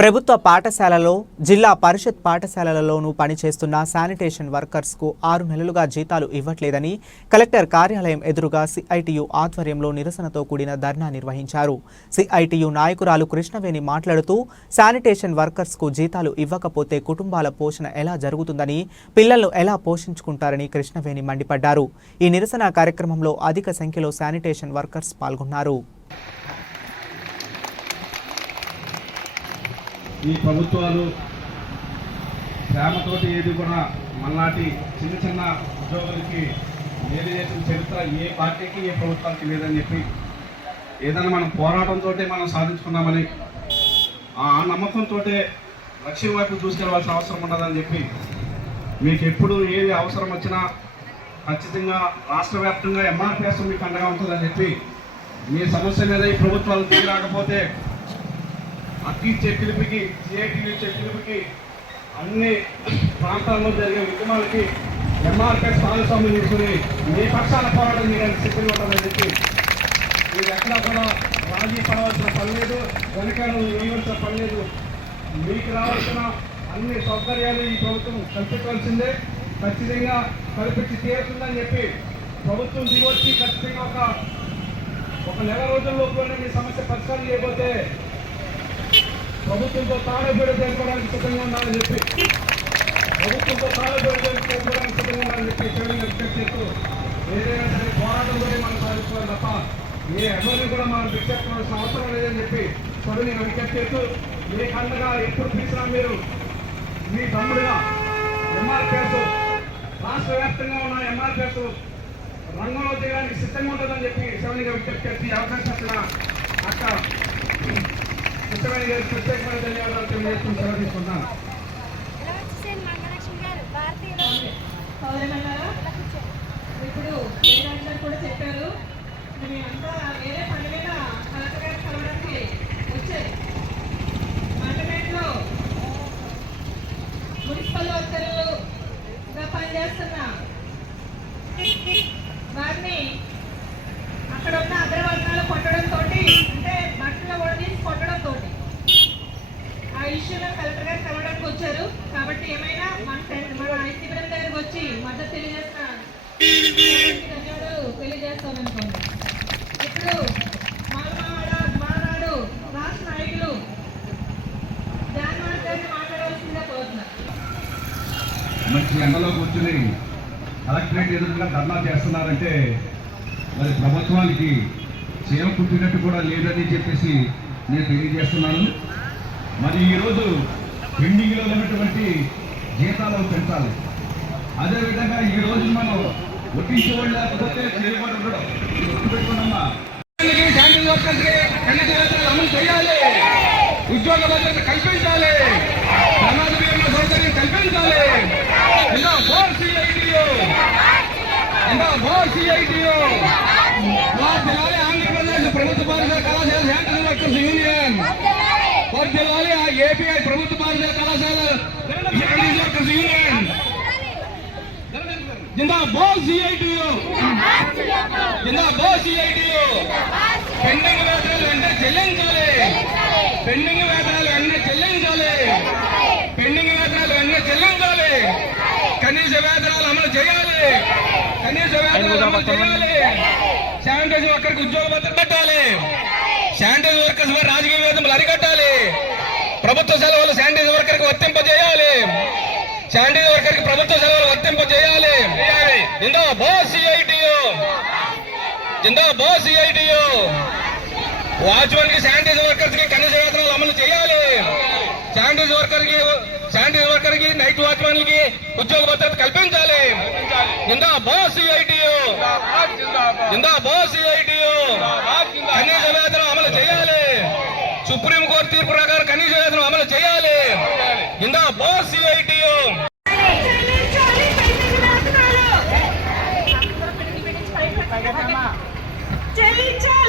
ప్రభుత్వ పాఠశాలలో జిల్లా పరిషత్ పాఠశాలలలోనూ పనిచేస్తున్న శానిటేషన్ వర్కర్స్కు ఆరు నెలలుగా జీతాలు ఇవ్వట్లేదని కలెక్టర్ కార్యాలయం ఎదురుగా సిఐటియు ఆధ్వర్యంలో నిరసనతో కూడిన ధర్నా నిర్వహించారు. సిఐటియు నాయకురాలు కృష్ణవేణి మాట్లాడుతూ శానిటేషన్ వర్కర్స్కు జీతాలు ఇవ్వకపోతే కుటుంబాల పోషణ ఎలా జరుగుతుందని పిల్లలను ఎలా పోషించుకుంటారని కృష్ణవేణి మండిపడ్డారు. ఈ నిరసన కార్యక్రమంలో అధిక సంఖ్యలో శానిటేషన్ వర్కర్స్ పాల్గొన్నారు. ఈ ప్రభుత్వాలు ప్రేమతోటి ఏది కూడా మళ్ళాటి చిన్న చిన్న ఉద్యోగులకి ఏది చేసిన చరిత్ర ఏ పార్టీకి ఏ ప్రభుత్వానికి లేదని చెప్పి ఏదైనా మనం పోరాటంతో మనం సాధించుకున్నామని ఆ నమ్మకంతో లక్ష్యం వైపు చూసుకెళ్ళవలసిన అవసరం ఉండదని చెప్పి మీకు ఎప్పుడు ఏది అవసరం వచ్చినా ఖచ్చితంగా రాష్ట్ర వ్యాప్తంగా ఎంఆర్పిఎస్ మీకు అండగా ఉంటుందని చెప్పి మీ సమస్య మీద ఈ ప్రభుత్వాలు తీరాకపోతే రాకపోతే అక్కి ఇచ్చే పిలుపుకి సిఐటీలు ఇచ్చే పిలుపుకి అన్ని ప్రాంతాల్లో జరిగే ఉద్యమాలకి ఎంఆర్కెట్ భాగస్వామ్యం తీసుకుని మీ పక్షాన పోరాటం చేయడానికి సిద్ధంగా ఉంటుందని చెప్పి మీరు ఎక్కడా కూడా రాజీ పడవలసిన పని లేదు వెనకాల వేయవలసిన పని లేదు. మీకు రావాల్సిన అన్ని సౌకర్యాలు ఈ ప్రభుత్వం కల్పించవలసిందే. ఖచ్చితంగా కల్పించి తీరుతుందని చెప్పి ప్రభుత్వం దిగొచ్చి ఖచ్చితంగా ఒక ఒక నెల రోజుల్లోపు మీ సమస్య పరిష్కారం చేయబోతే ప్రభుత్వంతో తాడబడి చేసుకోవడానికి సిద్ధంగా ఉండాలని చెప్పి. ప్రభుత్వంతో తాడబడి చేసుకోవడానికి సిద్ధంగా ఉండాలని చెప్పి చెవిని విజ్ఞప్తి చేస్తూ ఏదైనా సరే పోరాటంతో మనం సాధించుకోవాలి తప్ప ఏ ఎవరిని కూడా మనం విజ్ఞప్తించాల్సిన అవసరం లేదని చెప్పి చెవిని విజ్ఞప్తి చేస్తూ ఏ కండగా ఎప్పుడు పిలిచినా మీరు మీ తమ్ముడుగా ఎంఆర్పిఎస్ రాష్ట్ర వ్యాప్తంగా ఉన్న ఎంఆర్పిఎస్ రంగంలో దిగడానికి సిద్ధంగా ఉంటుందని చెప్పి శివనిగా విజ్ఞప్తి చేసి అవకాశం ఇచ్చిన అక్క. ముఖ్యమైన గారికి ప్రత్యేకమైన ధన్యవాదాలు గారు? ఇప్పుడు వేదాంతర్ కూడా చెప్పారు. ఇది మేమంతా వేరే పని మీద కలెక్టర్ గారిని కలవడానికి వచ్చారు. పార్లమెంట్లో మున్సిపల్ వర్కర్లుగా పనిచేస్తున్న వారిని అక్కడ ఉన్న అగ్రవర్ణాలు కొట్టడంతో ఇప్పుడు మానాడు రాష్ట్ర నాయకులు గారిని కోరుతున్నారు మంచి ఎండలో కూర్చుని కలెక్టరేట్ ఎదురుగా ధర్నా చేస్తున్నారంటే మరి ప్రభుత్వానికి సేవ పుట్టినట్టు కూడా లేదని చెప్పేసి నేను తెలియజేస్తున్నాను. మరి ఈరోజు పెండింగ్లో ఉన్నటువంటి జీతాలు పెంచాలి. అదేవిధంగా ఈ రోజు మనం ఒట్టించేవాళ్ళు లేకపోతే చేయబడి ఉండడం ఇది గుర్తుపెట్టుకున్నామా శానిటరీ వర్కర్స్కి అమలు చేయాలి ఉద్యోగ భద్రత కల్పించాలి. సమాజ బీమా సౌకర్యం కల్పించాలి. ఇంకా ఫోర్ సిఐటియు ఇంకా ఫోర్ సిఐటియు జిల్లాలో ఆంధ్రప్రదేశ్ ప్రభుత్వ పాఠశాల కళాశాల శానిటరీ వర్కర్స్ యూనియన్. జిల్లాలో ఏపీఐ ప్రభుత్వ పాఠశాల కళాశాల శానిటరీ వర్కర్స్ యూనియన్. జిందాబాద్ సిఐటియు. జిందాబాద్ సిఐటియు. పెండింగ్ వేతనాలు వెంటనే చెల్లించాలి. పెండింగ్ వేతనాలు వెంటనే చెల్లించాలి. పెండింగ్ వేతనాలు వెంటనే చెల్లించాలి. కనీస వేతనాలు అమలు చేయాలి. కనీస వేతనాలు అమలు చేయాలి. శానిటైజర్ వర్కర్కి ఉద్యోగ భద్రత పెట్టాలి. శానిటైజర్ వర్కర్స్ రాజకీయ వేతనాలు అరికట్టాలి. ప్రభుత్వ సెలవులు శానిటైజర్ వర్కర్కి వర్తింపజేయాలి. శాండీ వర్కర్కి ప్రభుత్వ సేవలు వర్తింప చేయాలి. జిందా బో సిఐటియో జిందా బో సిఐటియో వాచ్మెన్కి శానిటైజ్ వర్కర్స్కి కనీస వేతనాలు అమలు చేయాలి. శానిటైజ్ వర్కర్కి శానిటైజ్ వర్కర్కి నైట్ వాచ్మెన్కి ఉద్యోగ భద్రత కల్పించాలి. జిందా బో సిఐటియో జిందా బో సిఐటియో కనీస వేతనం అమలు చేయాలి. సుప్రీం కోర్టు తీర్పు ప్రకారం కనీస వేతనం అమలు చేయాలి. జిందా బో సిఐటి Daytime!